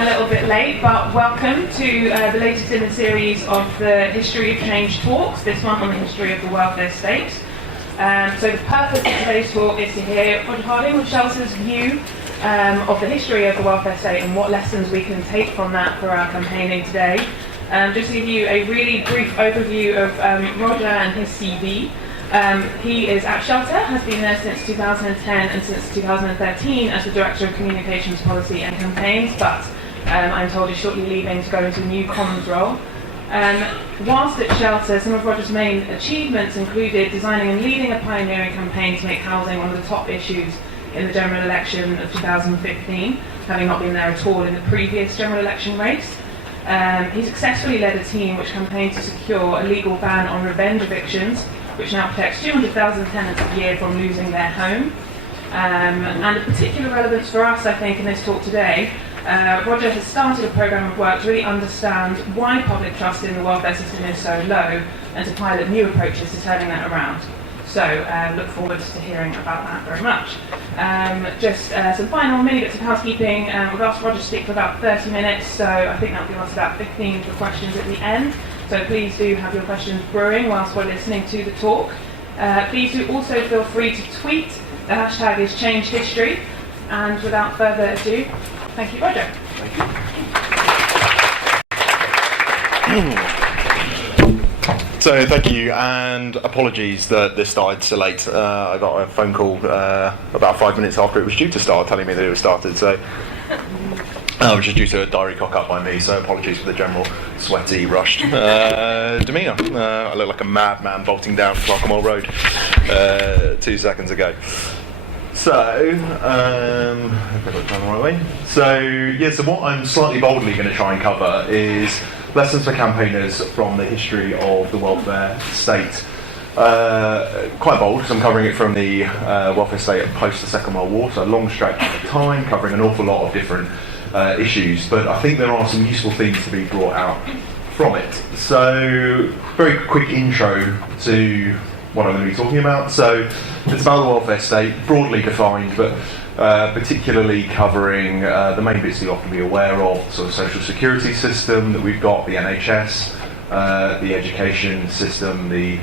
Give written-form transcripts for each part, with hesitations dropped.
a little bit late, but welcome to the latest in the series of the History of Change talks, this one on the history of the welfare state. So the purpose of today's talk is to hear Roger Harding with Shelter's view of the history of the welfare state and what lessons we can take from that for our campaigning today. Just to give you a really brief overview of Roger and his CV. He is at Shelter, has been there since 2010 and since 2013 as the Director of Communications Policy and Campaigns, but I'm told he's shortly leaving to go into a new comms role. Whilst at Shelter, some of Roger's main achievements included designing and leading a pioneering campaign to make housing one of the top issues in the general election of 2015, having not been there at all in the previous general election race. He successfully led a team which campaigned to secure a legal ban on revenge evictions, which now protects 200,000 tenants a year from losing their home. And of particular relevance for us, I think, in this talk today, Roger has started a programme of work to really understand why public trust in the welfare system is so low and to pilot new approaches to turning that around. So look forward to hearing about that very much. Just some final mini bits of housekeeping. We've asked Roger to speak for about 30 minutes, so I think that'll give us about 15 for questions at the end. So please do have your questions brewing whilst we're listening to the talk. Please do also feel free to tweet. The hashtag is changehistory. And without further ado, thank you, Roger. Thank you. So thank you, and apologies that this started so late. I got a phone call about 5 minutes after it was due to start telling me that it was started. So which is due to a diary cock-up by me, so apologies for the general sweaty, rushed demeanour. I look like a madman bolting down Clerkenwell Road 2 seconds ago. So, I've got time the right way. So what I'm slightly boldly going to try and cover is lessons for campaigners from the history of the welfare state. Quite bold, because I'm covering it from the welfare state post the Second World War, so a long stretch of time, covering an awful lot of different issues, but I think there are some useful things to be brought out from it. So, very quick intro to what I'm going to be talking about. So, it's about the welfare state, broadly defined, but particularly covering the main bits you often be aware of, sort of social security system that we've got, the NHS, the education system, the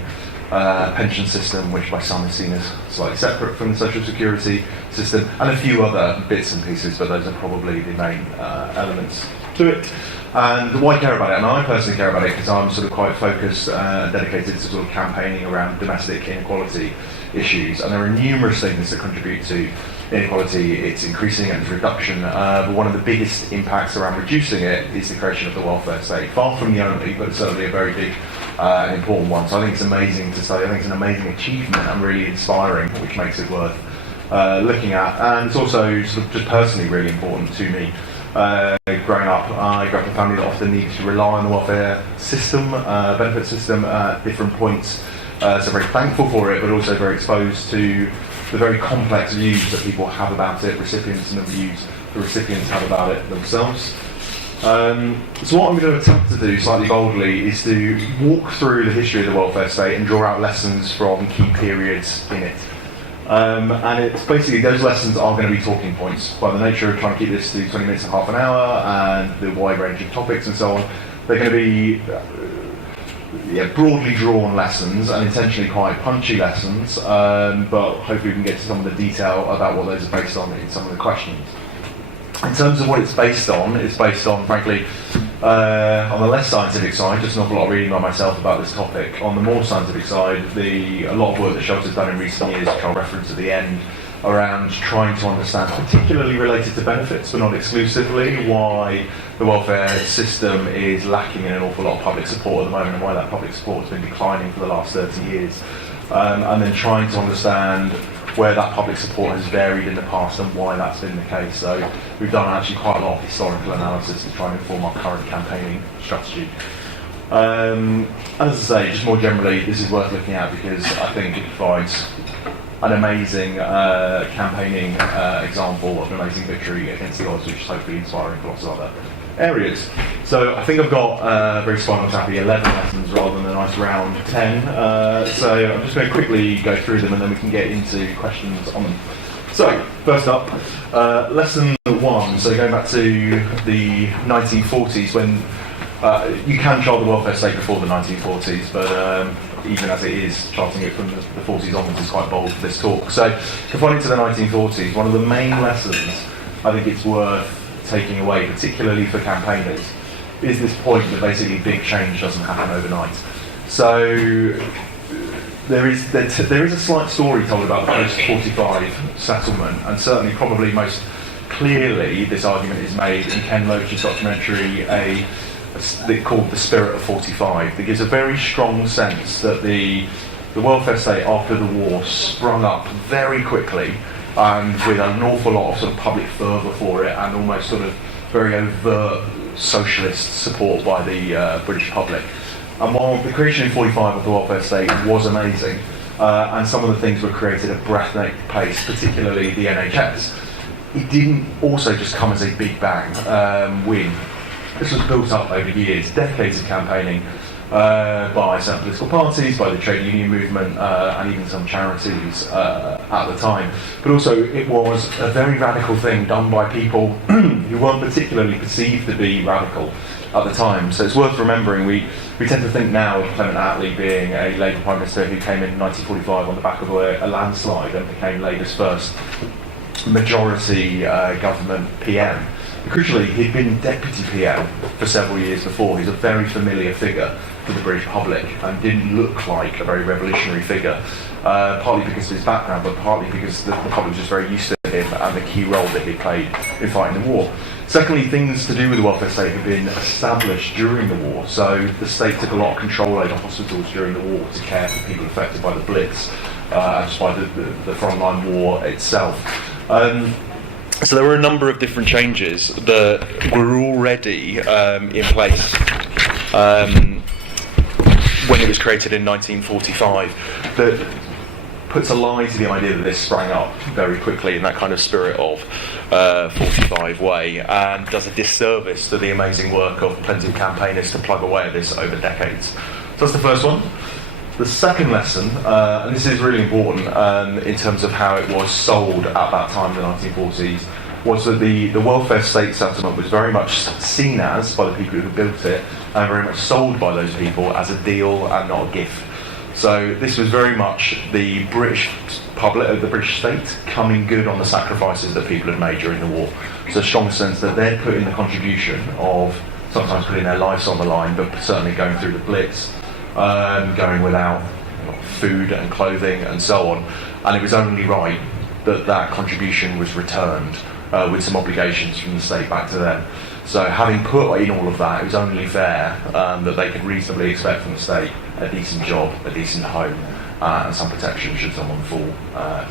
pension system, which by some is seen as slightly separate from the social security system, and a few other bits and pieces, but those are probably the main elements to it. And why I care about it, and I personally care about it because I'm sort of quite focused and dedicated to sort of campaigning around domestic inequality issues, and there are numerous things that contribute to inequality, its increasing and its reduction, but one of the biggest impacts around reducing it is the creation of the welfare state. Far from the only, but certainly a very big and important one. So I think it's amazing to say, I think it's an amazing achievement and really inspiring, which makes it worth looking at. And it's also sort of just personally really important to me. Growing up, I grew up in a family that often needed to rely on the welfare system, benefit system at different points. So very thankful for it, but also very exposed to the very complex views that people have about it, recipients, and the views the recipients have about it themselves. So what I'm going to attempt to do, slightly boldly, is to walk through the history of the welfare state and draw out lessons from key periods in it. And it's basically, those lessons are going to be talking points. By the nature of trying to keep this to 20 minutes and half an hour, and the wide range of topics and so on, they're going to be broadly drawn lessons, and intentionally quite punchy lessons, but hopefully we can get to some of the detail about what those are based on in some of the questions. In terms of what it's based on, frankly, on the less scientific side, just an awful lot of reading by myself about this topic. On the more scientific side, a lot of work that Shelter's done in recent years, which I'll reference at the end, around trying to understand, particularly related to benefits, but not exclusively, why the welfare system is lacking in an awful lot of public support at the moment, and why that public support has been declining for the last 30 years. And then trying to understand where that public support has varied in the past and why that's been the case. So we've done actually quite a lot of historical analysis to try and inform our current campaigning strategy. And as I say, just more generally, this is worth looking at because I think it provides an amazing campaigning example of an amazing victory against the odds, which is hopefully inspiring for lots of other areas. So I think I've got very spinal tappy 11 lessons rather than a nice round 10. So I'm just going to quickly go through them and then we can get into questions on them. So, first up, lesson one. So going back to the 1940s, when you can chart the welfare state before the 1940s, but even as it is, charting it from the 40s onwards is quite bold for this talk. So, confining to the 1940s, one of the main lessons I think it's worth taking away, particularly for campaigners, is this point that basically big change doesn't happen overnight. So there is a slight story told about the post-45 settlement, and certainly probably most clearly this argument is made in Ken Loach's documentary called The Spirit of 45, that gives a very strong sense that the welfare state after the war sprung up very quickly and with an awful lot of sort of public fervour for it and almost sort of very overt socialist support by the British public. And while the creation in 45 of the welfare state was amazing, and some of the things were created at breathtaking pace, particularly the NHS, it didn't also just come as a big bang win. This was built up over years, decades of campaigning by certain political parties, by the trade union movement, and even some charities at the time. But also it was a very radical thing done by people who weren't particularly perceived to be radical at the time. So it's worth remembering, we tend to think now of Clement Attlee being a Labour Prime Minister who came in 1945 on the back of a landslide and became Labour's first majority government PM. Crucially, he'd been deputy PM for several years before. He's a very familiar figure to the British public and didn't look like a very revolutionary figure, partly because of his background, but partly because the public was just very used to him and the key role that he played in fighting the war. Secondly, things to do with the welfare state had been established during the war, so the state took a lot of control over hospitals during the war to care for people affected by the Blitz, and just by the frontline war itself. So there were a number of different changes that were already in place when it was created in 1945 that puts a lie to the idea that this sprang up very quickly in that kind of spirit of 45 way, and does a disservice to the amazing work of plenty of campaigners to plug away at this over decades. So that's the first one. The second lesson, and this is really important in terms of how it was sold at that time in the 1940s, was that the welfare state settlement was very much seen as, by the people who built it, and very much sold by those people as a deal and not a gift. So this was very much the British public, the British state, coming good on the sacrifices that people had made during the war. So a strong sense that they'd put in the contribution of sometimes putting their lives on the line, but certainly going through the Blitz, going without food and clothing and so on, and it was only right that that contribution was returned with some obligations from the state back to them. So having put in all of that, it was only fair that they could reasonably expect from the state a decent job, a decent home, and some protection should someone fall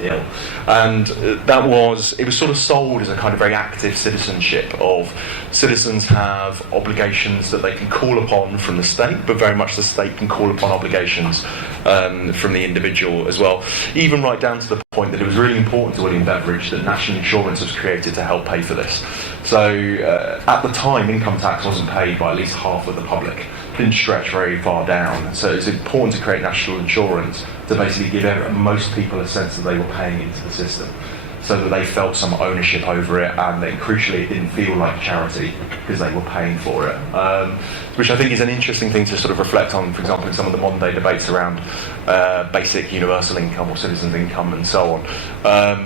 ill. And it was sort of sold as a kind of very active citizenship of citizens have obligations that they can call upon from the state, but very much the state can call upon obligations from the individual as well, even right down to the point that it was really important to William Beveridge that national insurance was created to help pay for this. So at the time, income tax wasn't paid by at least half of the public. It didn't stretch very far down. So it's important to create national insurance to basically give most people a sense that they were paying into the system, so that they felt some ownership over it, and then crucially it didn't feel like charity because they were paying for it, which I think is an interesting thing to sort of reflect on, for example, in some of the modern day debates around basic universal income or citizens' income and so on,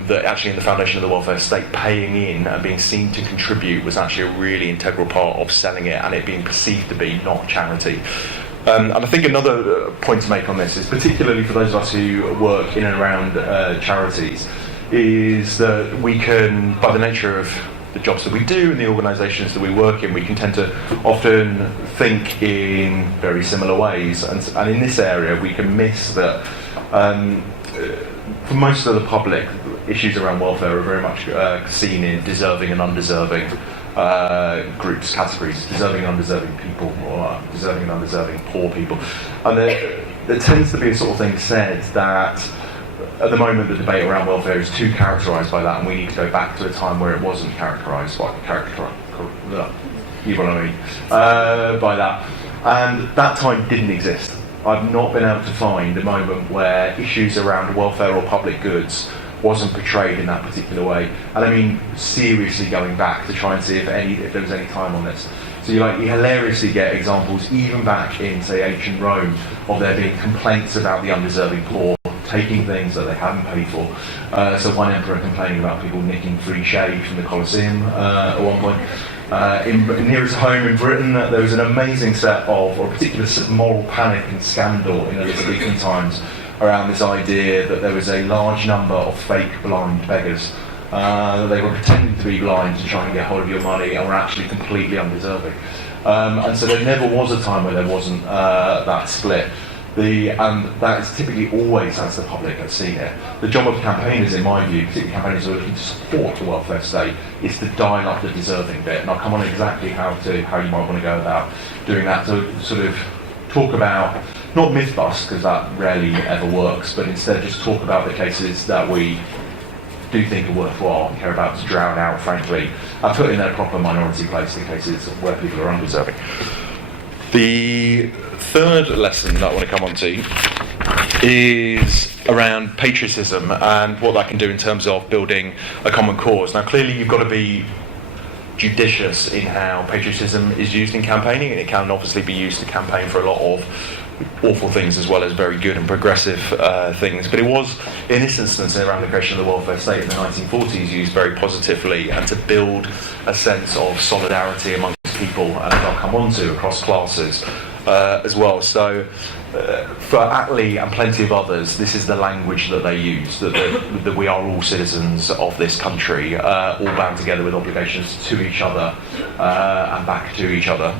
that actually in the foundation of the welfare state, paying in and being seen to contribute was actually a really integral part of selling it and it being perceived to be not charity. And I think another point to make on this is, particularly for those of us who work in and around charities, is that we can, by the nature of the jobs that we do and the organisations that we work in, we can tend to often think in very similar ways. And in this area, we can miss that for most of the public, issues around welfare are very much seen in deserving and undeserving groups, categories, deserving and undeserving people, or deserving and undeserving poor people. And there tends to be a sort of thing said that at the moment the debate around welfare is too characterised by that, and we need to go back to a time where it wasn't characterised by by that. And that time didn't exist. I've not been able to find a moment where issues around welfare or public goods wasn't portrayed in that particular way. And I mean, seriously going back to try and see if there was any time on this. So you hilariously get examples, even back in, say, ancient Rome, of there being complaints about the undeserving poor, taking things that they hadn't paid for. So one emperor complaining about people nicking free shade from the Colosseum at one point. Nearest home in Britain, there was an amazing set of, or a particular moral panic and scandal in Elizabethan times around this idea that there was a large number of fake blind beggars. They were pretending to be blind to try and get hold of your money and were actually completely undeserving. And so there never was a time where there wasn't that split. And that is typically always as the public has seen it. The job of campaigners, in my view, particularly campaigners who are looking to support the welfare state, is to dial up the deserving bit. And I'll come on exactly how you might want to go about doing that. So sort of talk about, not myth bust, because that rarely ever works, but instead just talk about the cases that we do think are worthwhile and care about to drown out, frankly, and put in their proper minority place in cases where people are undeserving. The third lesson that I want to come on to is around patriotism and what that can do in terms of building a common cause. Now, clearly you've got to be judicious in how patriotism is used in campaigning, and it can obviously be used to campaign for a lot of awful things as well as very good and progressive things. But it was, in this instance, around the creation of the welfare state in the 1940s, used very positively and to build a sense of solidarity amongst people, and I'll come on to across classes as well. So for Attlee and plenty of others, this is the language that they use, that we are all citizens of this country, all bound together with obligations to each other and back to each other.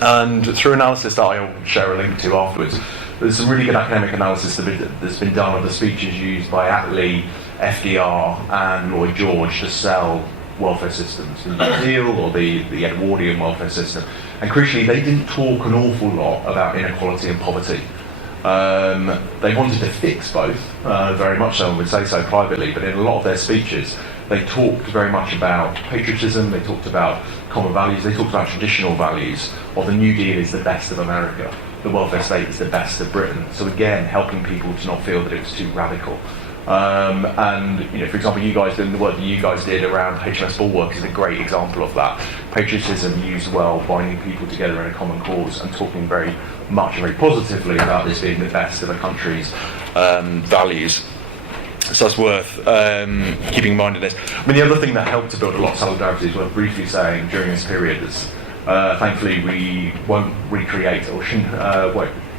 And through analysis that I'll share a link to afterwards, there's some really good academic analysis that's been done of the speeches used by Attlee, FDR and Lloyd George to sell welfare systems, the New Deal or the Edwardian welfare system. And crucially, they didn't talk an awful lot about inequality and poverty. They wanted to fix both, very much so, and would say so privately, but in a lot of their speeches, they talked very much about patriotism, they talked about common values, they talked about traditional values, or the New Deal is the best of America, the welfare state is the best of Britain. So again, helping people to not feel that it was too radical. And for example, you guys did the work that you guys did around HMS Bulwark is a great example of that. Patriotism used well, binding people together in a common cause and talking very much and very positively about this being the best of a country's values. So that's worth keeping in mind in this. I mean, the other thing that helped to build a lot of solidarity is worth briefly saying during this period is thankfully we won't recreate or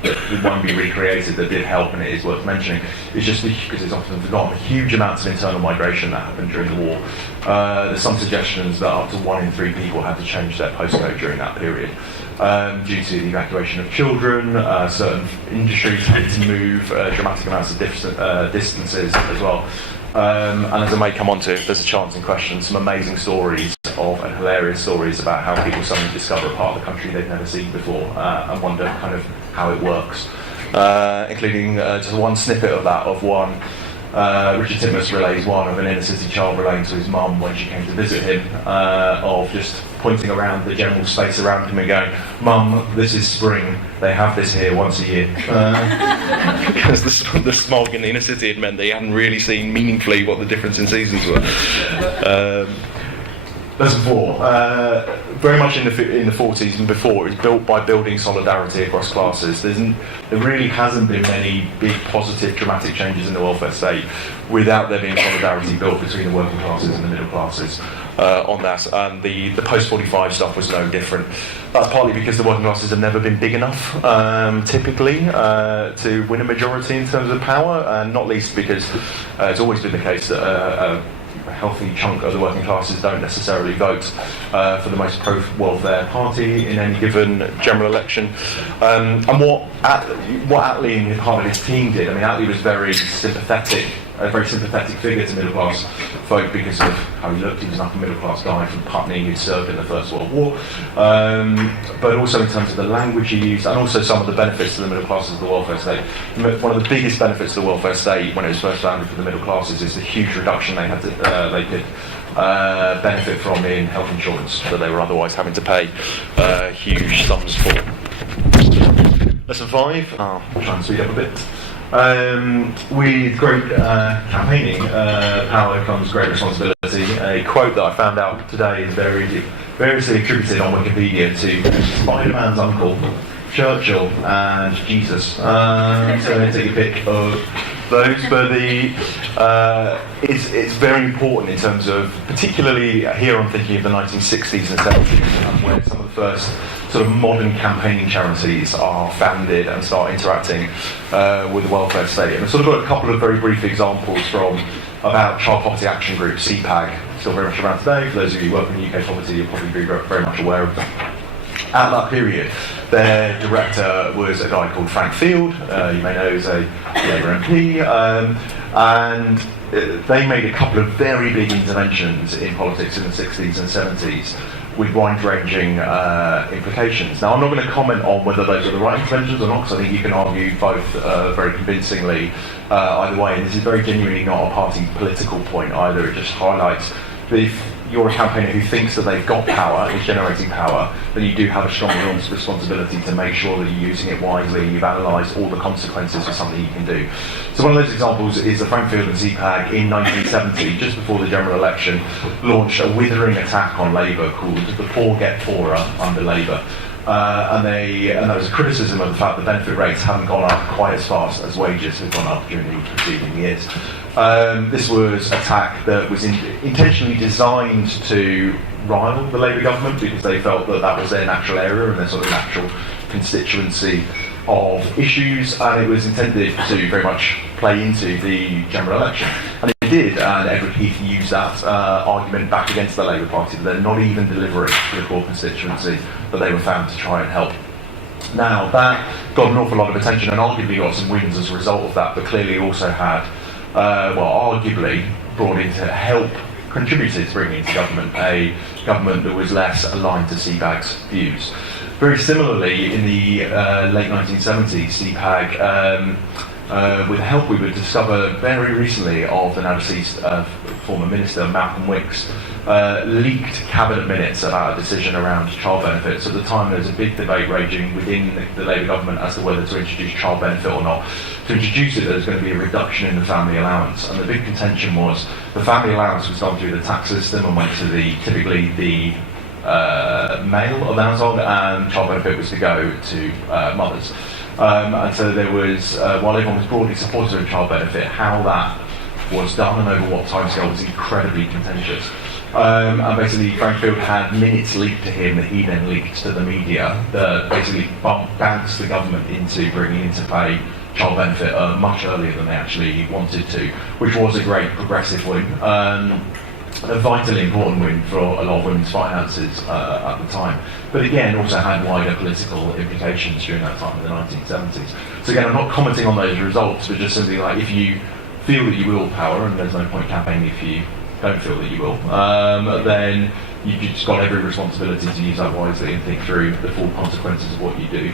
it won't be recreated, that did help, and it is worth mentioning. It's just because it's often forgotten, huge amounts of internal migration that happened during the war. There's some suggestions that up to 1 in 3 people had to change their postcode during that period due to the evacuation of children. Certain industries had to move dramatic amounts of distances as well. And as I may come on to, if there's a chance in question, some amazing stories and hilarious stories about how people suddenly discover a part of the country they've never seen before and wonder kind of how it works. Including just one snippet of that, of one, Richard Titmuss relays one of an inner city child relaying to his mum when she came to visit him, of just pointing around the general space around him and going, "Mum, this is spring, they have this here once a year." Because the smog in the inner city had meant they hadn't really seen meaningfully what the difference in seasons were. Lesson 4, very much in the 40s and before, it was built by building solidarity across classes. There really hasn't been many big positive dramatic changes in the welfare state without there being solidarity built between the working classes and the middle classes on that, and the post-45 stuff was no different. That's partly because the working classes have never been big enough, typically, to win a majority in terms of power, and not least because it's always been the case that a healthy chunk of the working classes don't necessarily vote for the most pro-welfare party in any given general election. And what Attlee and part of his team did, I mean, Attlee was a very sympathetic figure to middle class folk because of how he looked. He was like a middle class guy from Putney who'd served in the First World War, but also in terms of the language he used and also some of the benefits to the middle classes of the welfare state. One of the biggest benefits to the welfare state when it was first founded for the middle classes is the huge reduction they could benefit from in health insurance that they were otherwise having to pay huge sums for. Lesson 5, I'll try and speed up a bit. With great campaigning power comes great responsibility. A quote that I found out today is variously attributed on Wikipedia to Spider-Man's uncle, Churchill, and Jesus. So I take a pic of those, but it's very important in terms of, particularly here I'm thinking of the 1960s and 70s, where some of the first sort of modern campaigning charities are founded and start interacting with the welfare state. And I've sort of got a couple of very brief examples from about child poverty action group, CPAG, still very much around today. For those of you who work in UK poverty, you'll probably be very much aware of them. At that period, their director was a guy called Frank Field, you may know as a Labour MP, and they made a couple of very big interventions in politics in the 60s and 70s with wide-ranging implications. Now, I'm not going to comment on whether those are the right interventions or not, because I think you can argue both very convincingly either way, and this is very genuinely not a party political point either. It just highlights that if you're a campaigner who thinks that they've got power, is generating power, then you do have a strong responsibility to make sure that you're using it wisely and you've analysed all the consequences of something you can do. So one of those examples is the Frank Field and CPAG in 1970, just before the general election, launched a withering attack on Labour called "The Poor Get Poorer" under Labour. And there was a criticism of the fact that benefit rates haven't gone up quite as fast as wages have gone up during the preceding years. This was an attack that was intentionally designed to rival the Labour government because they felt that that was their natural area and their sort of natural constituency of issues, and it was intended to very much play into the general election. And it did, and Edward Heath used that argument back against the Labour Party, that they're not even delivering to the core constituency that they were found to try and help. Now, that got an awful lot of attention and arguably got some wins as a result of that, but clearly also had, arguably brought into help, contributed to bringing into government a government that was less aligned to CPAG's views. Very similarly, in the late 1970s, CPAG, with the help we would discover very recently of the now deceased former minister, Malcolm Wicks, leaked cabinet minutes about a decision around child benefits. At the time, there was a big debate raging within the Labour government as to whether to introduce child benefit or not. To introduce it, there was going to be a reduction in the family allowance, and the big contention was the family allowance was done through the tax system and went to typically the male of the household, and child benefit was to go to mothers. And so there was, while everyone was broadly supportive of child benefit, how that was done and over what timescale was incredibly contentious. And basically, Frank Field had minutes leaked to him that he then leaked to the media that basically bounced the government into bringing into play child benefit much earlier than they actually wanted to, which was a great progressive win. A vitally important win for a lot of women's finances at the time, but again also had wider political implications during that time in the 1970s. So again, I'm not commenting on those results, but just simply like, if you feel that you will power, and there's no point campaigning if you don't feel that you will, then you've just got every responsibility to use that wisely and think through the full consequences of what you do.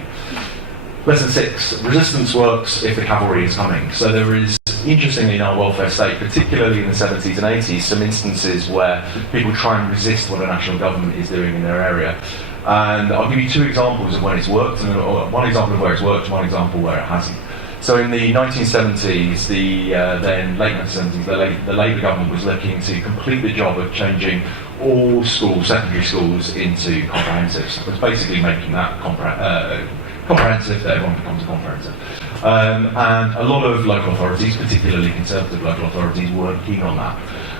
Lesson 6, resistance works if the cavalry is coming. So there is, interestingly, in our welfare state, particularly in the 70s and 80s, some instances where people try and resist what a national government is doing in their area. And I'll give you two examples of when it's worked, and one example of where it's worked, one example where it hasn't. So in the 1970s, then late 1970s, the Labour government was looking to complete the job of changing all schools, secondary schools, into comprehensives. It was basically making that comprehensive, that everyone becomes comprehensive. And a lot of local authorities, particularly conservative local authorities, weren't keen on that.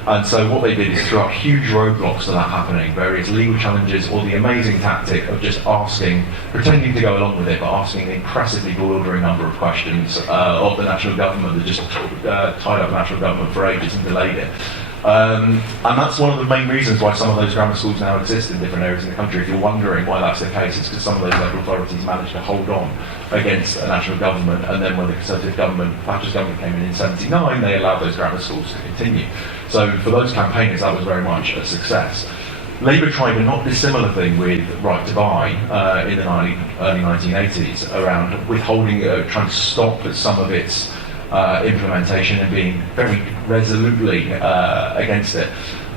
And so what they did is throw up huge roadblocks to that happening, various legal challenges, or the amazing tactic of just asking, pretending to go along with it, but asking an impressively bewildering number of questions of the national government that just tied up the national government for ages and delayed it. And that's one of the main reasons why some of those grammar schools now exist in different areas in the country. If you're wondering why that's the case, it's because some of those local authorities managed to hold on against a national government, and then when the Conservative government, Patriotism government came in 79, they allowed those grammar schools to continue. So for those campaigners, that was very much a success. Labour tried a not dissimilar thing with Right to Buy in the early 1980s around withholding, trying to stop some of its implementation and being very resolutely against it.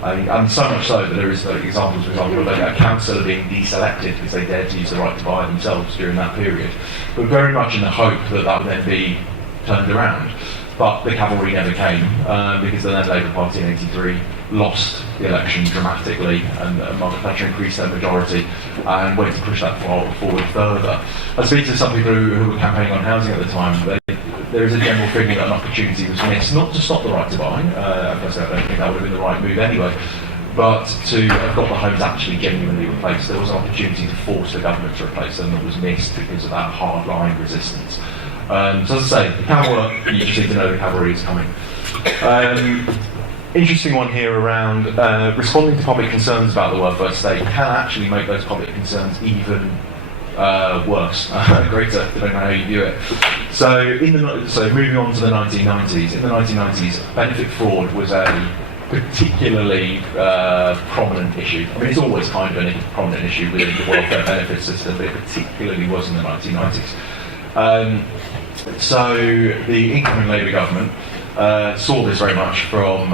And so much so that there is examples, for example, of a councillor being deselected because they dared to use the right to buy themselves during that period. But very much in the hope that that would then be turned around. But the cavalry never came, because the then Labour Party in '83 lost the election dramatically, and Margaret Thatcher increased their majority and went to push that forward further. I speak to some people who were campaigning on housing at the time. There is a general feeling that an opportunity was missed, not to stop the right to buy, of course I don't think that would have been the right move anyway, but to have got the homes actually genuinely replaced. There was an opportunity to force the government to replace them that was missed because of that hard-line resistance. So as I say, the can work, you just need to know the cavalry is coming. Interesting one here around responding to public concerns about the welfare state can actually make those public concerns even worse, greater, depending on how you view it. So moving on to the 1990s, in the 1990s, benefit fraud was a particularly prominent issue. I mean, it's always kind of a prominent issue within the welfare benefit system, but it particularly was in the 1990s. So the incoming Labour government saw this very much from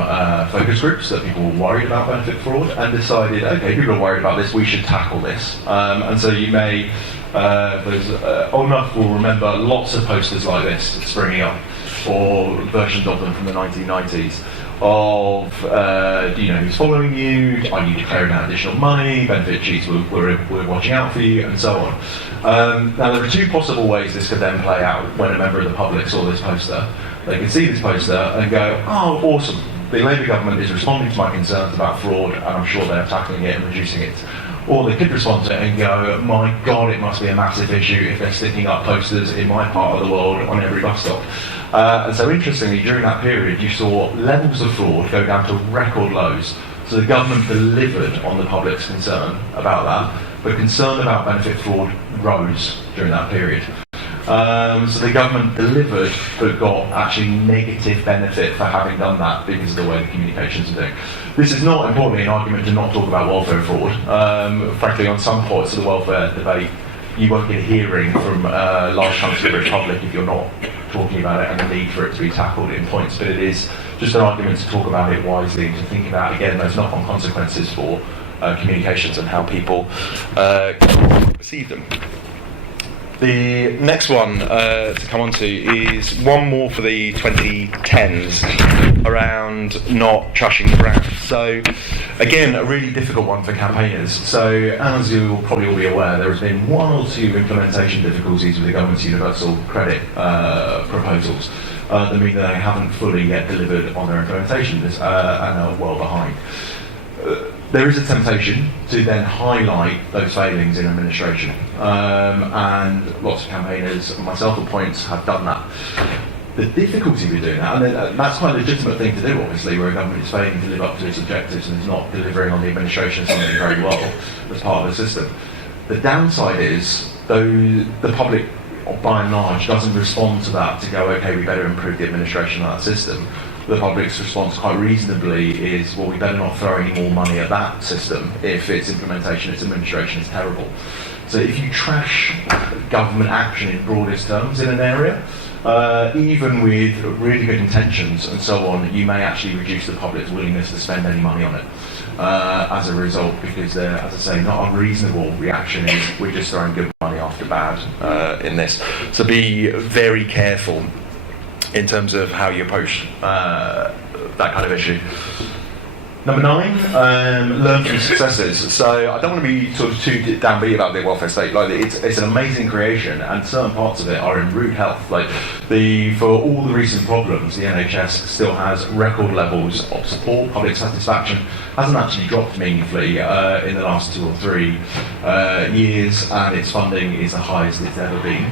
focus groups, that people were worried about benefit fraud, and decided, okay, people are worried about this, we should tackle this. And so you may, those old enough will remember lots of posters like this springing up, or versions of them from the 1990s, of, do you know who's following you, are you declaring out additional money, benefit cheats, we're watching out for you, and so on. Now there are two possible ways this could then play out when a member of the public saw this poster. They could see this poster and go, oh, awesome, the Labour government is responding to my concerns about fraud, and I'm sure they're tackling it and reducing it. Or they could respond to it and go, my God, it must be a massive issue if they're sticking up posters in my part of the world on every bus stop. And so interestingly, during that period, you saw levels of fraud go down to record lows. So the government delivered on the public's concern about that, but concern about benefit fraud rose during that period. So the government delivered, but got actually negative benefit for having done that because of the way the communications are doing. This is not, importantly, an argument to not talk about welfare fraud. Frankly, on some parts of the welfare debate, you won't get a hearing from large chunks of the British public if you're not talking about it and the need for it to be tackled in points. But it is just an argument to talk about it wisely, to think about, again, those knock-on consequences for communications and how people perceive them. The next one to come on to is one more for the 2010s around not trashing the brand. So again, a really difficult one for campaigners. So as you'll probably all be aware, there has been one or two implementation difficulties with the government's universal credit proposals that mean that they haven't fully yet delivered on their implementation and are well behind. There is a temptation to then highlight those failings in administration, and lots of campaigners, myself at points, have done that. The difficulty with doing that, and that's quite a legitimate thing to do, obviously, where a government is failing to live up to its objectives and is not delivering on the administration of something very well as part of the system. The downside is, though the public, by and large, doesn't respond to that to go, okay, we better improve the administration of that system. The public's response quite reasonably is, well, we better not throw any more money at that system if its implementation, its administration is terrible. So if you trash government action in broadest terms in an area, even with really good intentions and so on, you may actually reduce the public's willingness to spend any money on it as a result, because they're, as I say, not unreasonable reaction is we're just throwing good money after bad in this. So be very careful in terms of how you approach that kind of issue. Number 9, learn from successes. So I don't want to be sort of too downbeat about the welfare state. Like it's an amazing creation, and certain parts of it are in rude health. Like for all the recent problems, the NHS still has record levels of support. Public satisfaction hasn't actually dropped meaningfully in the last 2 or 3 years, and its funding is the highest it's ever been.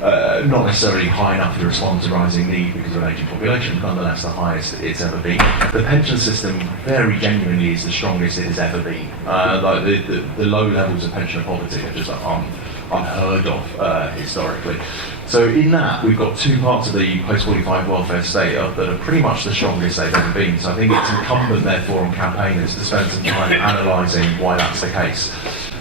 Not necessarily high enough to respond to rising need because of an ageing population, nonetheless the highest it's ever been. The pension system very genuinely is the strongest it has ever been. Like the low levels of pensioner poverty are just unheard of historically. So in that, we've got 2 parts of the post-45 welfare state that are pretty much the strongest they've ever been. So I think it's incumbent, therefore, on campaigners to spend some time analysing why that's the case.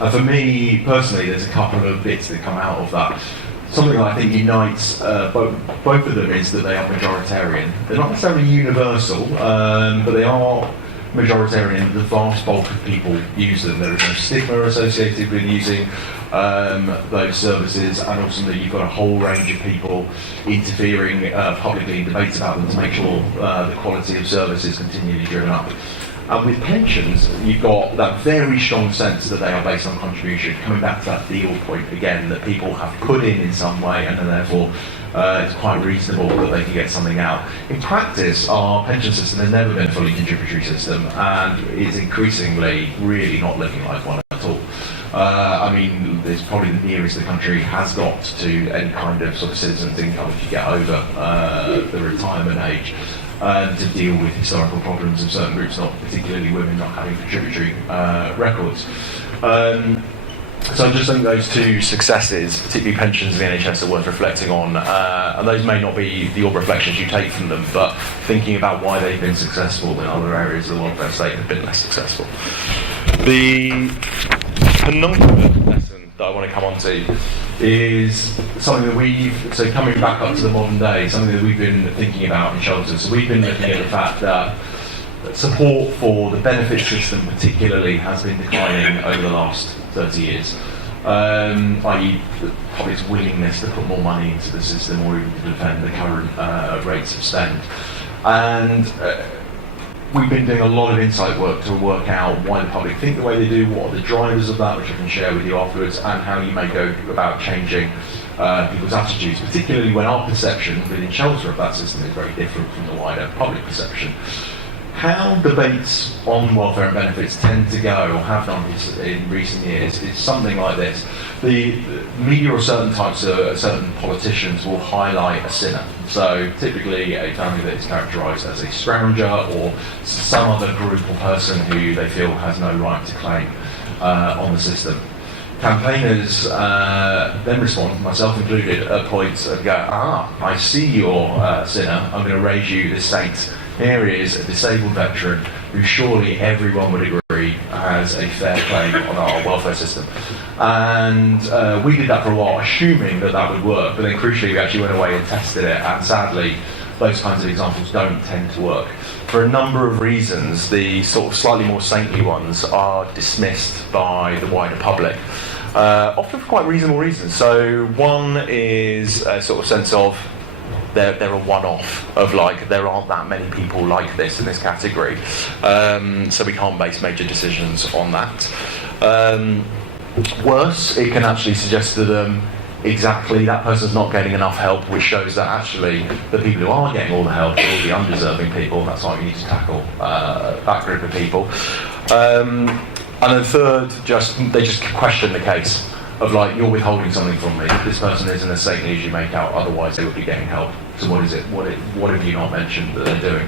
For me, personally, there's a couple of bits that come out of that. Something that I think unites both of them is that they are majoritarian. They're not necessarily universal, but they are majoritarian, the vast bulk of people use them. There is no stigma associated with using those services, and also you've got a whole range of people interfering publicly in debates about them to make sure the quality of service is continually driven up. And with pensions, you've got that very strong sense that they are based on contribution, coming back to that deal point again, that people have put in some way, and then therefore it's quite reasonable that they can get something out. In practice, our pension system has never been a fully contributory system, and is increasingly really not looking like one at all. I mean, it's probably the nearest the country has got to any kind of sort of citizen's income if you get over the retirement age. To deal with historical problems of certain groups, not particularly women, not having contributory records. So I just think those two successes, particularly pensions and the NHS, are worth reflecting on. And those may not be the reflections you take from them, but thinking about why they've been successful when other areas of the welfare state have been less successful. The penultimate lesson that I want to come on to is something that so coming back up to the modern day, something that we've been thinking about in shelters. So we've been looking at the fact that support for the benefit system particularly has been declining over the last 30 years, i.e. the public's willingness to put more money into the system or even to defend the current rates of spend. And we've been doing a lot of insight work to work out why the public think the way they do, what are the drivers of that, which I can share with you afterwards, and how you may go about changing people's attitudes, particularly when our perception within shelter of that system is very different from the wider public perception. How debates on welfare and benefits tend to go, or have done in recent years, is something like this. The media or certain politicians will highlight a sinner. So typically a family that is characterised as a scrounger or some other group or person who they feel has no right to claim on the system. Campaigners then respond, myself included, at points and go, I see your sinner, I'm going to raise you the saint. Here is a disabled veteran who surely everyone would agree has a fair claim on our welfare system. And we did that for a while, assuming that that would work, but then crucially we actually went away and tested it, and sadly those kinds of examples don't tend to work. For a number of reasons, the sort of slightly more saintly ones are dismissed by the wider public, often for quite reasonable reasons. So one is a sort of sense of they're a one-off, of like there aren't that many people like this in this category, so we can't base major decisions on that. Worse, it can actually suggest to them exactly that person's not getting enough help, which shows that actually the people who are getting all the help are all the undeserving people. That's why we need to tackle that group of people. And then third, they just question the case of like, you're withholding something from me. This person isn't as saintly as you make out, otherwise they would be getting help. So what is it? What have you not mentioned that they're doing?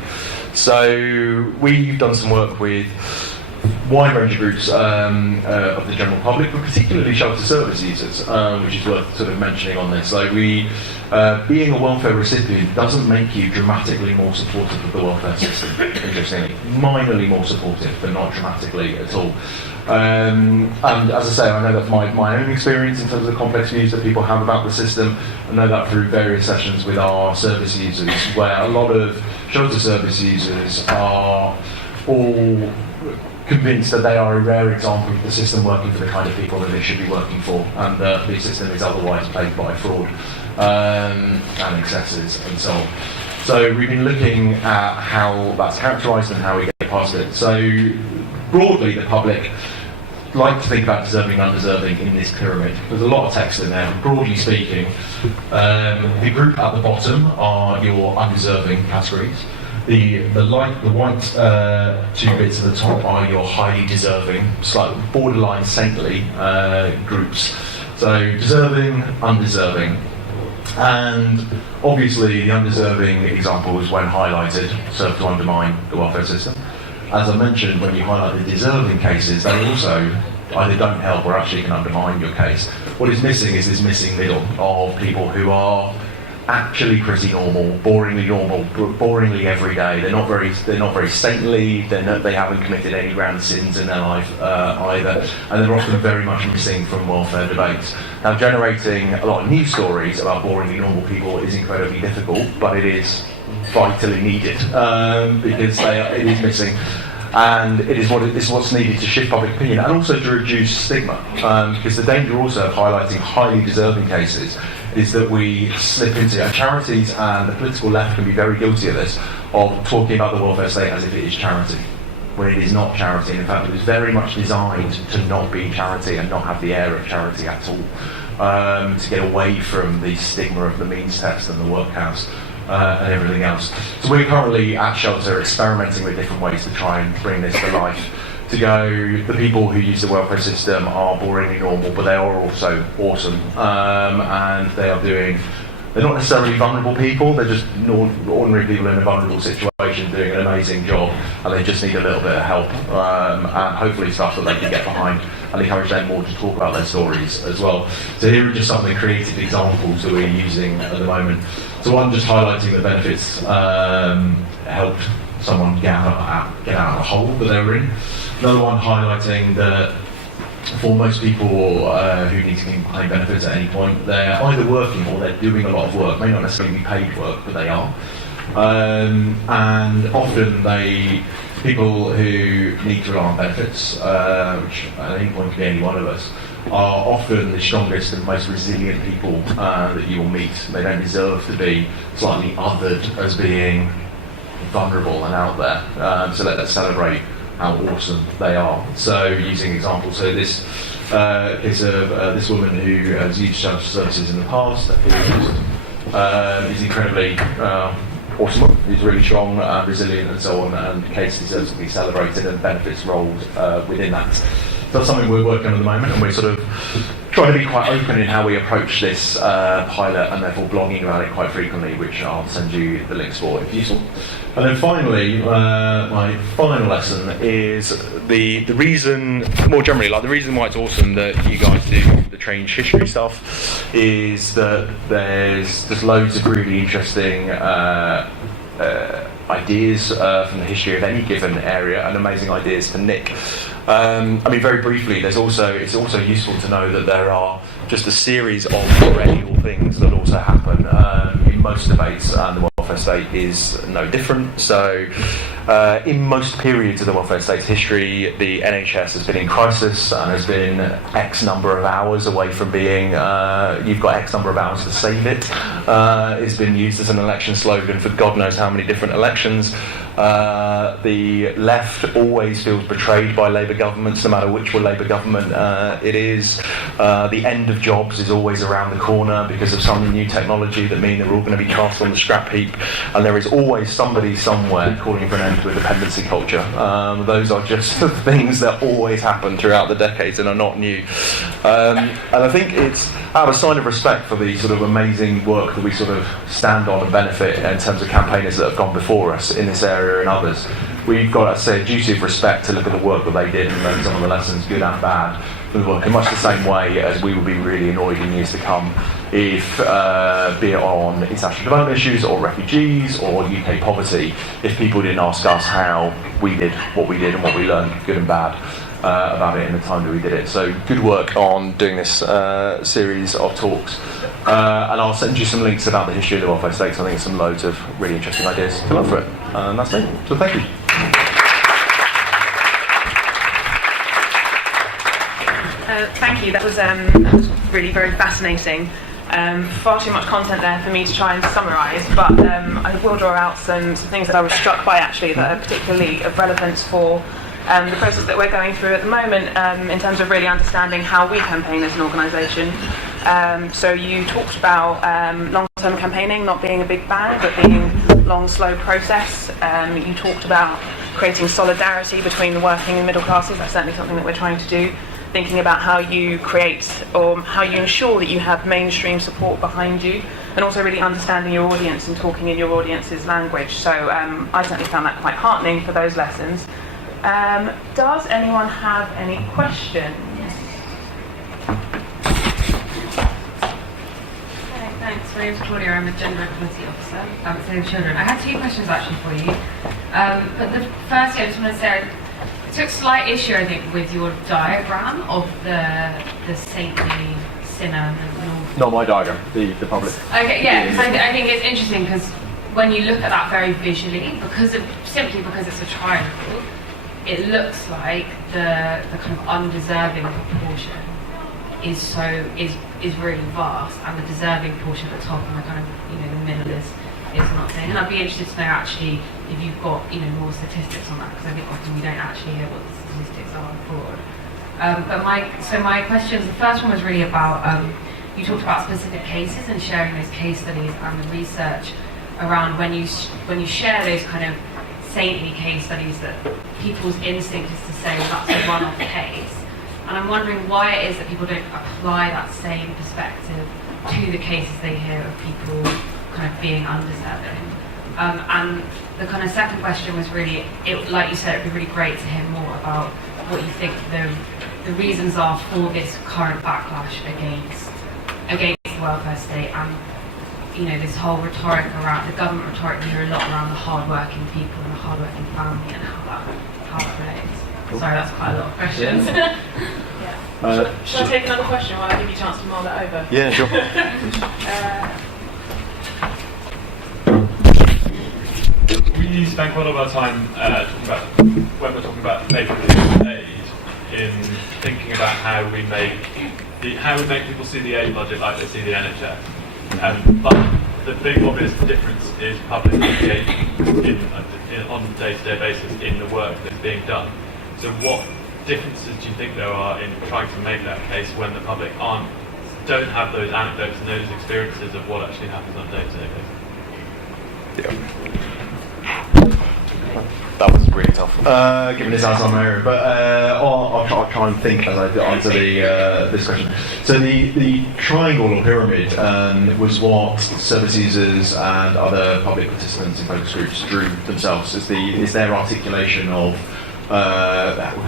So we've done some work with wide range of groups of the general public, but particularly shelter service users, which is worth sort of mentioning on this. Like being a welfare recipient doesn't make you dramatically more supportive of the welfare system, interestingly. Minorly more supportive, but not dramatically at all. And as I say, I know that's my own experience in terms of the complex views that people have about the system. I know that through various sessions with our service users, where a lot of shelter service users are all convinced that they are a rare example of the system working for the kind of people that it should be working for, and that the system is otherwise plagued by fraud and excesses and so on. So we've been looking at how that's characterised and how we get past it. So broadly, the public like to think about deserving and undeserving in this pyramid. There's a lot of text in there, but broadly speaking, the group at the bottom are your undeserving categories. The white two bits at the top are your highly deserving, slightly borderline saintly groups. So deserving, undeserving. And obviously the undeserving examples, when highlighted, serve to undermine the welfare system. As I mentioned, when you highlight the deserving cases, they also either don't help or actually can undermine your case. What is missing is this missing middle of people who are actually pretty normal, boringly everyday. They're not very saintly. They haven't committed any grand sins in their life either, and they're often very much missing from welfare debates. Now, generating a lot of news stories about boringly normal people is incredibly difficult, but it is vitally needed because it is missing. And it is what's needed to shift public opinion and also to reduce stigma. Because the danger also of highlighting highly deserving cases is that we slip into charities, and the political left can be very guilty of this, of talking about the welfare state as if it is charity, when it is not charity. In fact, it was very much designed to not be charity and not have the air of charity at all, to get away from the stigma of the means test and the workhouse and everything else. So we're currently at Shelter experimenting with different ways to try and bring this to life. To go, the people who use the welfare system are boringly normal, but they are also awesome, and they're not necessarily vulnerable people, they're just ordinary people in a vulnerable situation doing an amazing job, and they just need a little bit of help, and hopefully stuff that they can get behind, and encourage them more to talk about their stories as well. So here are just some of the creative examples that we're using at the moment. So one, just highlighting the benefits helped someone get out of the hole that they were in. Another one highlighting that for most people who need to claim benefits at any point, they're either working or they're doing a lot of work. May not necessarily be paid work, but they are. And often people who need to rely on benefits, which at any point could be any one of us, are often the strongest and most resilient people that you will meet. They don't deserve to be slightly othered as being vulnerable and out there. So let's celebrate how awesome they are. So using examples, so this case of this woman who has used shelter services in the past, who is incredibly awesome, who's really strong, resilient and so on, and case deserves to be celebrated and benefits rolled within that. So that's something we're working on at the moment, and we're sort of trying to be quite open in how we approach this pilot, and therefore blogging about it quite frequently, which I'll send you the links for if useful. And then finally, my final lesson is the reason, more generally, like the reason why it's awesome that you guys do the change history stuff is that there's loads of really interesting ideas from the history of any given area, and amazing ideas to nick. I mean, very briefly, it's also useful to know that there are just a series of perennial things that also happen in most debates, and the welfare state is no different. So, in most periods of the welfare state's history, the NHS has been in crisis and has been X number of hours away from being, you've got X number of hours to save it. It's been used as an election slogan for God knows how many different elections. The left always feels betrayed by Labour governments, no matter which Labour government it is. The end of jobs is always around the corner because of some new technology that mean they're all going to be cast on the scrap heap, and there is always somebody somewhere calling for an end to a dependency culture. Those are just things that always happen throughout the decades and are not new. And I think it's out of a sign of respect for the sort of amazing work that we sort of stand on and benefit in terms of campaigners that have gone before us in this area and others. We've got, I'd say, a duty of respect to look at the work that they did and learn some of the lessons, good and bad, from the work, in much the same way as we would be really annoyed in years to come if, be it on international development issues or refugees or UK poverty, if people didn't ask us how we did what we did and what we learned, good and bad, about it in the time that we did it. So good work on doing this series of talks. And I'll send you some links about the history of the welfare state. I think there's some loads of really interesting ideas to look for it. And that's me. So thank you. Thank you. That was really very fascinating. Far too much content there for me to try and summarise, but I will draw out some things that I was struck by actually that are particularly of relevance for the process that we're going through at the moment in terms of really understanding how we campaign as an organisation. So you talked about long-term campaigning not being a big bang, but being a long, slow process. You talked about creating solidarity between the working and middle classes. That's certainly something that we're trying to do. Thinking about how you create or how you ensure that you have mainstream support behind you, and also really understanding your audience and talking in your audience's language. So I certainly found that quite heartening for those lessons. Does anyone have any questions? Thanks. My name's Claudia. I'm a Gender Equality Officer at Save Children. I had two questions actually for you. But the first, I just want to say, I took slight issue, I think, with your diagram of the saintly sinner. Not my diagram, the public. Okay, yeah. I think it's interesting because when you look at that very visually, simply because it's a triangle, it looks like the kind of undeserving proportion is really vast, and the deserving portion at the top and the kind of the middle is nothing. And I'd be interested to know actually if you've got more statistics on that, because I think often we don't actually hear what the statistics are abroad. But my questions, the first one was really about you talked about specific cases and sharing those case studies and the research around when you share those kind of saintly case studies that people's instinct is to say, well, that's a one-off case. And I'm wondering why it is that people don't apply that same perspective to the cases they hear of people kind of being undeserving. And the kind of second question was really, like you said, it'd be really great to hear more about what you think the reasons are for this current backlash against the welfare state, and this whole rhetoric around the government rhetoric. We hear a lot around the hard-working people and the hard-working family and how that relates. Sorry, that's quite a lot of questions. Shall I take another question while I give you a chance to mull that over? Yeah, sure. We spend quite a lot of our time talking about, when we're talking about patriotism aid, in thinking about how we make people see the aid budget like they see the NHS. But the big obvious difference is public engagement on a day-to-day basis in the work that's being done. So what differences do you think there are in trying to make that case when the public don't have those anecdotes and those experiences of what actually happens on a day-to-day basis? Yeah. That was really tough, given this Alzheimer area. But I'll try and think as I answer this question. So the triangle or pyramid was what service users and other public participants in focus groups drew themselves. Is their articulation of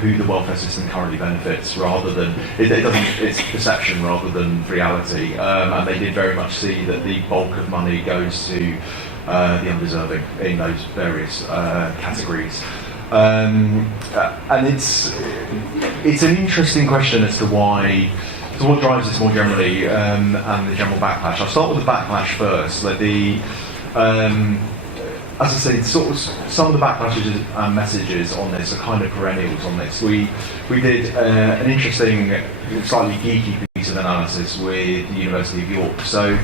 who the welfare system currently benefits, rather than it's perception rather than reality. And they did very much see that the bulk of money goes to the undeserving in those various categories. And it's an interesting question as to what drives this more generally, and the general backlash. I'll start with the backlash first. As I say, sort of some of the backlashes and messages on this are kind of perennials on this. We did an interesting, slightly geeky piece of analysis with the University of York. So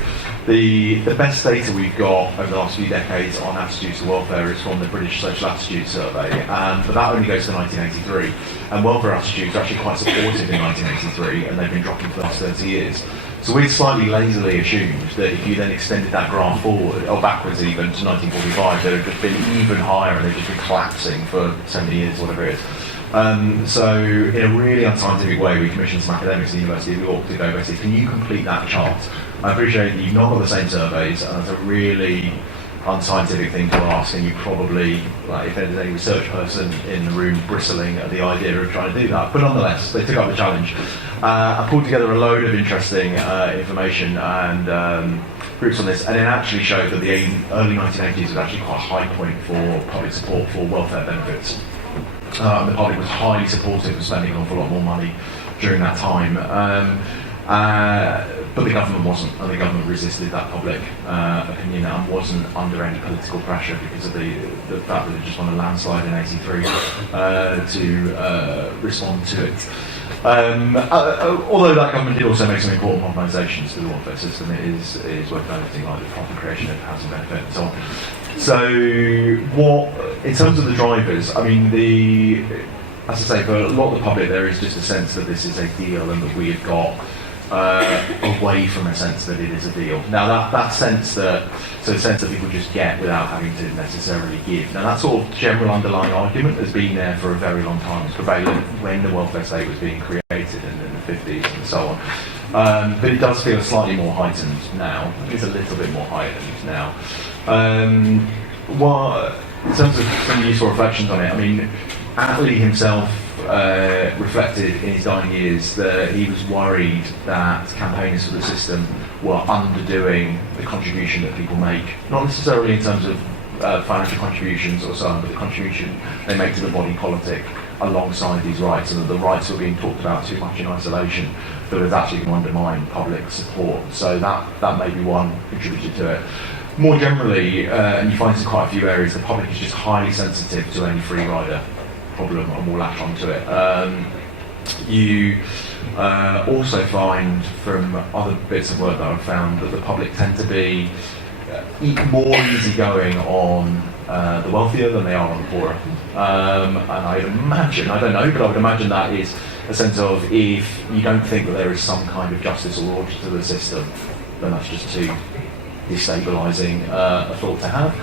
the best data we've got over the last few decades on attitudes to welfare is from the British Social Attitude Survey, but that only goes to 1983. And welfare attitudes are actually quite supportive in 1983, and they've been dropping for the last 30 years. So we slightly lazily assumed that if you then extended that graph forward, or backwards even, to 1945, that it would have been even higher and they'd just been collapsing for so many years, whatever it is. So in a really unscientific way, we commissioned some academics at the University of York to go basically, can you complete that chart? I appreciate that you've not got the same surveys, and it's a really unscientific thing to ask, and you probably, if there's any research person in the room bristling at the idea of trying to do that, but nonetheless, they took up the challenge. I pulled together a load of interesting information and groups on this, and it actually showed that the early 1980s was actually quite a high point for public support for welfare benefits. The public was highly supportive of spending an awful lot more money during that time. But the government wasn't, and the government resisted that public opinion and wasn't under any political pressure because of the fact that it just won a landslide in '83 to respond to it. Although that government did also make some important modernisations to the welfare system, it is worth noting, like the proper creation of housing benefit and so on. So, in terms of the drivers, I mean, as I say, for a lot of the public, there is just a sense that this is a deal and that we have got away from a sense that it is a deal. Now that sense that people just get without having to necessarily give. Now that sort of general underlying argument has been there for a very long time. It's prevalent when the welfare state was being created in the 50s and so on. But it does feel slightly more heightened now. It's a little bit more heightened now. In terms of some useful reflections on it, I mean, Attlee himself reflected in his dying years that he was worried that campaigners for the system were underdoing the contribution that people make, not necessarily in terms of financial contributions or so on, but the contribution they make to the body politic alongside these rights, and that the rights were being talked about too much in isolation, but it's actually going to undermine public support. So that may be one contributor to it. More generally, and you find this in quite a few areas, the public is just highly sensitive to any free rider. problem and will latch onto it. You also find from other bits of work that I've found that the public tend to be more easygoing on the wealthier than they are on the poorer. And I'd imagine, I don't know, but I would imagine that is a sense of if you don't think that there is some kind of justice or order to the system, then that's just too destabilising a thought to have.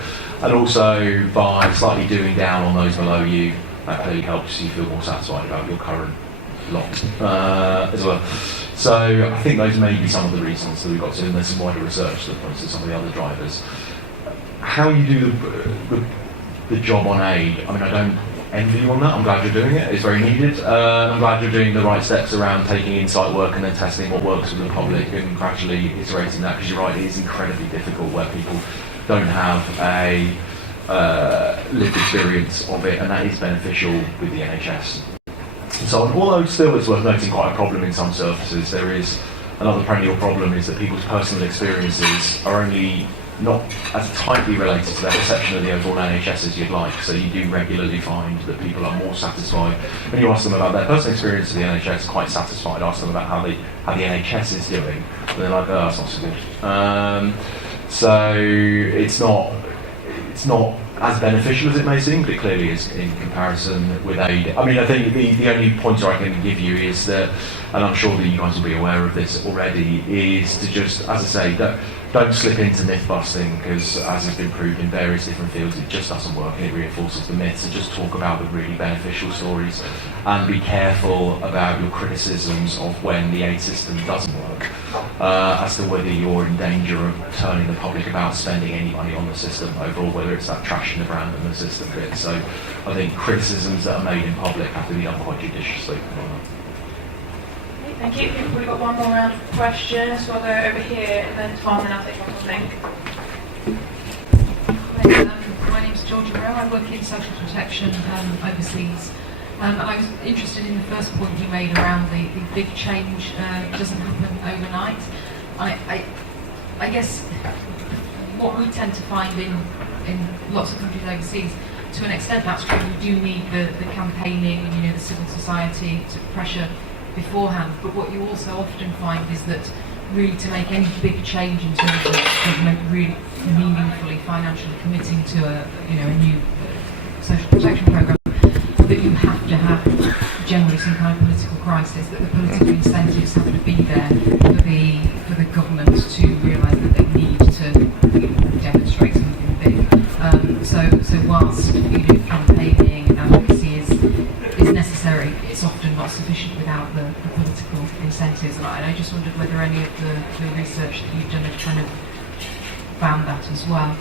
And also by slightly doing down on those below you, that clearly helps you feel more satisfied about your current lot as well. So I think those may be some of the reasons that we've got to, and there's some wider research that points to some of the other drivers. How you do the job on aid, I mean, I don't envy you on that. I'm glad you're doing it. It's very needed. I'm glad you're doing the right steps around taking insight work and then testing what works with the public and gradually iterating that, because you're right, it is incredibly difficult where people don't have a lived experience of it, and that is beneficial with the NHS. So although still it's worth noting quite a problem in some services, there is another perennial problem is that people's personal experiences are only not as tightly related to their perception of the overall NHS as you'd like. So you do regularly find that people are more satisfied when you ask them about their personal experience of the NHS, quite satisfied. Ask them about how the NHS is doing, and they're like, oh, that's not so good. So it's not as beneficial as it may seem, but it clearly is in comparison with aid. I mean, I think the only pointer I can give you is that, and I'm sure that you guys will be aware of this already, is to just, as I say, don't slip into myth busting, because as has been proved in various different fields, it just doesn't work and it reinforces the myths. And just talk about the really beneficial stories and be careful about your criticisms of when the aid system doesn't work, as to whether you're in danger of turning the public about spending any money on the system overall, whether it's that trashing the brand and the system bit. So I think criticisms that are made in public have to be done quite judiciously. Thank you. We've got one more round of questions. We'll go over here and then Tom, and I'll take one more link. My name's Georgia Rowe. I work in social protection overseas. And I was interested in the first point you made around the big change doesn't happen overnight. I guess what we tend to find in lots of countries overseas, to an extent that's true, we do need the campaigning and the civil society to pressure beforehand, but what you also often find is that really to make any big change in terms of government really meaningfully financially committing to a new social protection programme, that you have to have generally some kind of political crisis, that the political incentives have to be there for the government to realise that they need to demonstrate something big. So whilst campaigning and advocacy is necessary, it's often not sufficient without the political incentives. And I just wondered whether any of the research that you've done had kind of found that as well.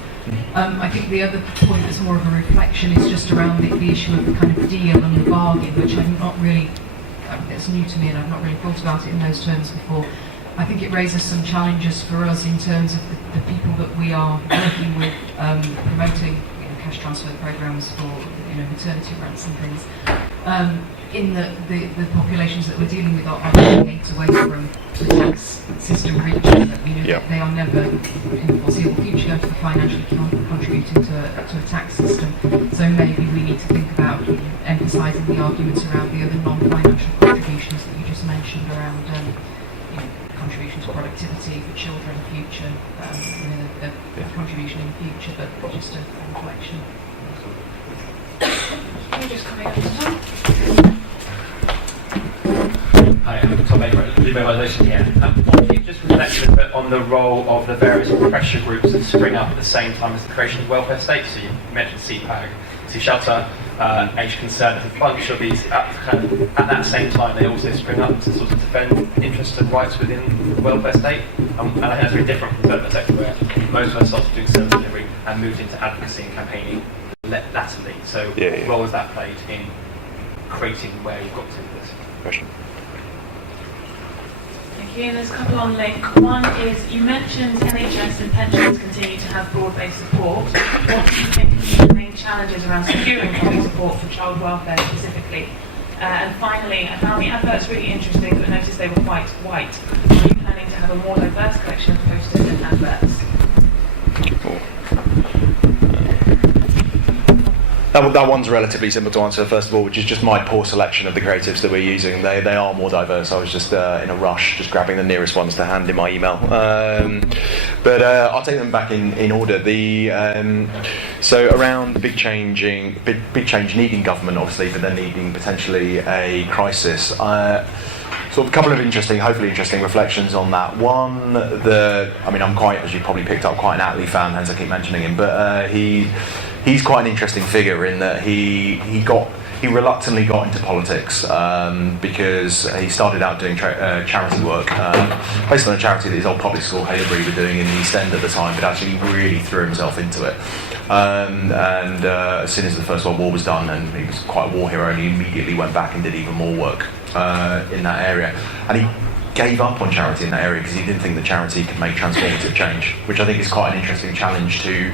I think the other point that's more of a reflection is just around the issue of the kind of deal and the bargain, which I'm not really, it's new to me and I've not really thought about it in those terms before. I think it raises some challenges for us in terms of the people that we are working with, promoting cash transfer programs for maternity grants and things. In the populations that we're dealing with are decades away from the tax system reaching that. They are never in the foreseeable future going to be financially contributing to a tax system. So maybe we need to think about emphasising the arguments around the other non-financial contributions that you just mentioned around contribution to productivity for children, future, the contribution in the future, but just a reflection. You're just coming up to Tom. Hi, I'm Tom Baker at Demobilisation here. Can you just reflect a little bit on the role of the various pressure groups that spring up at the same time as the creation of welfare states? So you mentioned CPAG, Sea Shelter, Age Concern, a bunch of these at that same time they also spring up to sort of defend interests and rights within the welfare state. And I think that's very different from the development sector, where most of us started doing service delivery and moved into advocacy and campaigning latterly. So what role has that played in creating where you've got to with this? Question. Thank you. And there's a couple on link. One is, you mentioned NHS and pensions continue to have broad-based support. What do you think are the main challenges around securing public support for child welfare specifically? And finally, I found the adverts really interesting, but noticed they were quite white. Are you planning to have a more diverse collection of posters and adverts? That one's relatively simple to answer, first of all, which is just my poor selection of the creatives that we're using. They are more diverse. I was just in a rush, just grabbing the nearest ones to hand in my email. But I'll take them back in order. So around the big change needing government, obviously, but then needing potentially a crisis. Sort of a couple of hopefully interesting reflections on that. One, I'm quite, as you probably picked up, quite an Attlee fan, hence I keep mentioning him, but he's quite an interesting figure in that he reluctantly got into politics because he started out doing charity work based on a charity that his old public school, Haileybury, were doing in the East End at the time, but actually really threw himself into it. And as soon as the First World War was done, and he was quite a war hero, and he immediately went back and did even more work in that area. And he gave up on charity in that area because he didn't think that charity could make transformative change, which I think is quite an interesting challenge to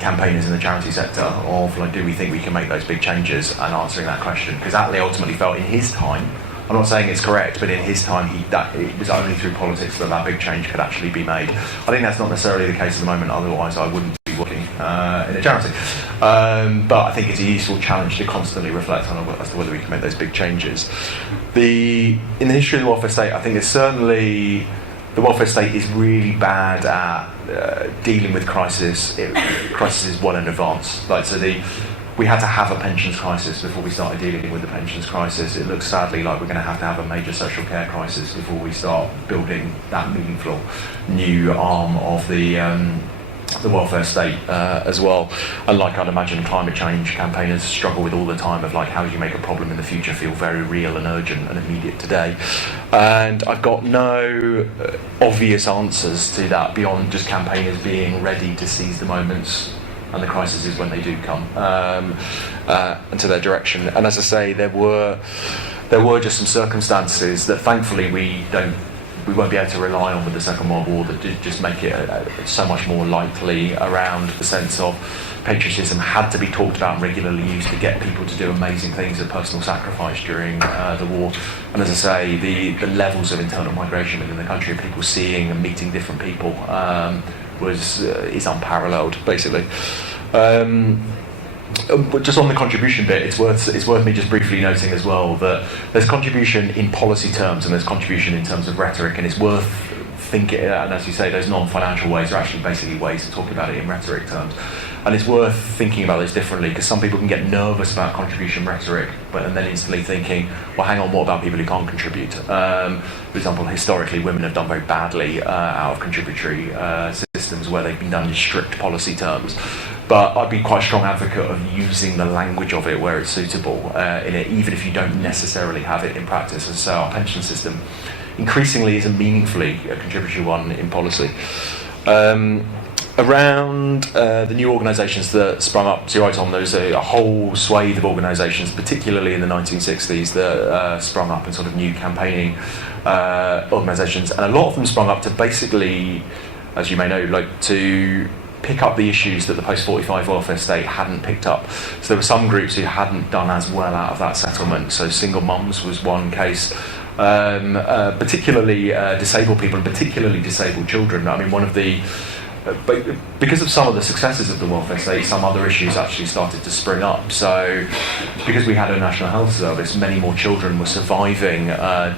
campaigners in the charity sector of, like, do we think we can make those big changes, and answering that question. Because Attlee ultimately felt in his time, I'm not saying it's correct, but in his time it was only through politics that big change could actually be made. I think that's not necessarily the case at the moment, otherwise I wouldn't be working in a charity. But I think it's a useful challenge to constantly reflect on as to whether we can make those big changes. In the history of the welfare state, I think it's certainly the welfare state is really bad at dealing with crises well in advance. We had to have a pensions crisis before we started dealing with the pensions crisis. It looks sadly like we're going to have a major social care crisis before we start building that meaningful new arm of the welfare state as well. And like I'd imagine climate change campaigners struggle with all the time of, like, how do you make a problem in the future feel very real and urgent and immediate today? And I've got no obvious answers to that beyond just campaigners being ready to seize the moments and the crises when they do come, and to their direction. And as I say, there were just some circumstances that thankfully we won't be able to rely on with the Second World War that did just make it so much more likely around the sense of patriotism had to be talked about and regularly used to get people to do amazing things of personal sacrifice during the war. And as I say, the levels of internal migration within the country of people seeing and meeting different people is unparalleled, basically. But just on the contribution bit, it's worth me just briefly noting as well that there's contribution in policy terms and there's contribution in terms of rhetoric, and it's worth thinking, and as you say, those non-financial ways are actually basically ways to talk about it in rhetoric terms. And it's worth thinking about this differently, because some people can get nervous about contribution rhetoric, and then instantly thinking, well, hang on, what about people who can't contribute? For example, historically, women have done very badly out of contributory systems where they've been done in strict policy terms. But I'd be quite a strong advocate of using the language of it where it's suitable in it, even if you don't necessarily have it in practice. And so our pension system increasingly is a meaningfully contributory one in policy. Around the new organisations that sprung up, so you're right, Tom, there's a whole swathe of organisations, particularly in the 1960s, that sprung up in sort of new campaigning organisations, and a lot of them sprung up to basically, as you may know, like to pick up the issues that the post-45 welfare state hadn't picked up. So there were some groups who hadn't done as well out of that settlement. So single mums was one case, particularly disabled people and particularly disabled children. I mean, because of some of the successes of the welfare state, some other issues actually started to spring up. So because we had a national health service, many more children were surviving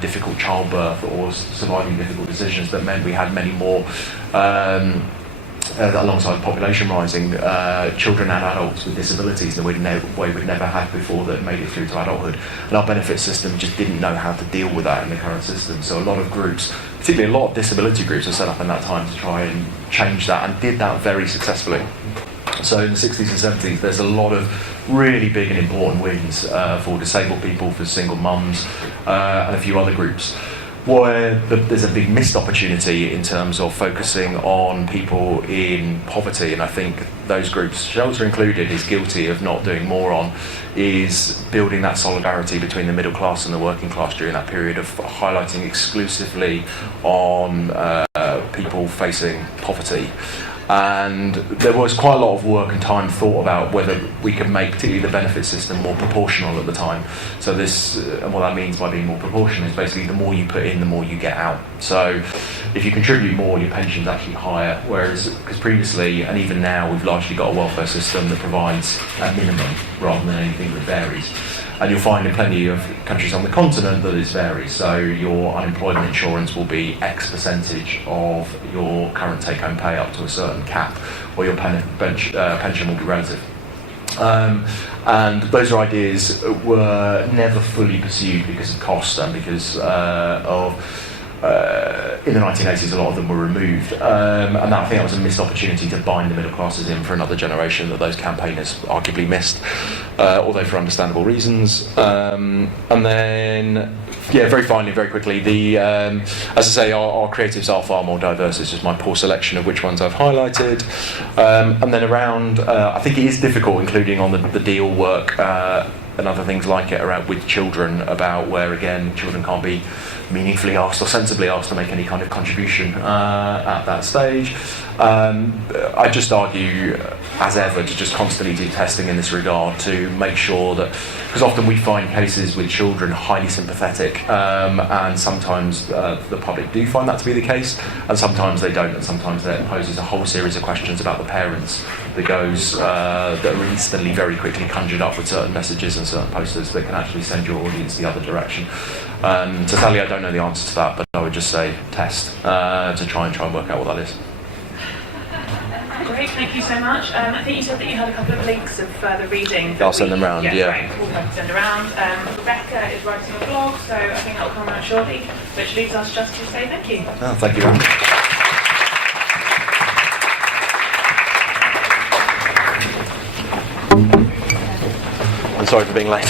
difficult childbirth or surviving difficult decisions. That meant we had many more alongside population rising, children and adults with disabilities in a way we'd never had before that made it through to adulthood. And our benefit system just didn't know how to deal with that in the current system. So a lot of groups, particularly a lot of disability groups, were set up in that time to try and change that, and did that very successfully. So in the 60s and 70s, there's a lot of really big and important wins for disabled people, for single mums, and a few other groups, where there's a big missed opportunity in terms of focusing on people in poverty. And I think those groups, Shelter included, is guilty of not doing more on, is building that solidarity between the middle class and the working class during that period of highlighting exclusively on people facing poverty. And there was quite a lot of work and time thought about whether we could make particularly the benefit system more proportional at the time. So this, and what that means by being more proportional is basically the more you put in, the more you get out. So if you contribute more, your pension's actually higher, whereas, because previously, and even now, we've largely got a welfare system that provides a minimum rather than anything that varies. And you'll find in plenty of countries on the continent that this varies. So your unemployment insurance will be X percentage of your current take-home pay up to a certain cap, or your pension will be relative. And those are were never fully pursued because of cost and because in the 1980s, a lot of them were removed, and I think that was a missed opportunity to bind the middle classes in for another generation that those campaigners arguably missed, although for understandable reasons. And then, yeah, very finally, very quickly, as I say, our creatives are far more diverse. It's just my poor selection of which ones I've highlighted. And then around, I think it is difficult, including on the deal work and other things like it, around with children, about where, again, children can't be meaningfully asked or sensibly asked to make any kind of contribution at that stage. I just argue, as ever, to just constantly do testing in this regard to make sure that, because often we find cases with children highly sympathetic, and sometimes the public do find that to be the case, and sometimes they don't, and sometimes that poses a whole series of questions about the parents that are instantly, very quickly conjured up with certain messages and certain posters that can actually send your audience the other direction. So sadly, I don't know the answer to that, but I would just say test to try and work out what that is. Great, thank you so much. I think you said that you had a couple of links of further reading. I'll send them round, yeah. Right, we'll have to send around. Rebecca is writing a blog, so I think that will come around shortly, which leaves us just to say thank you. Oh, thank you very much. I'm sorry for being late.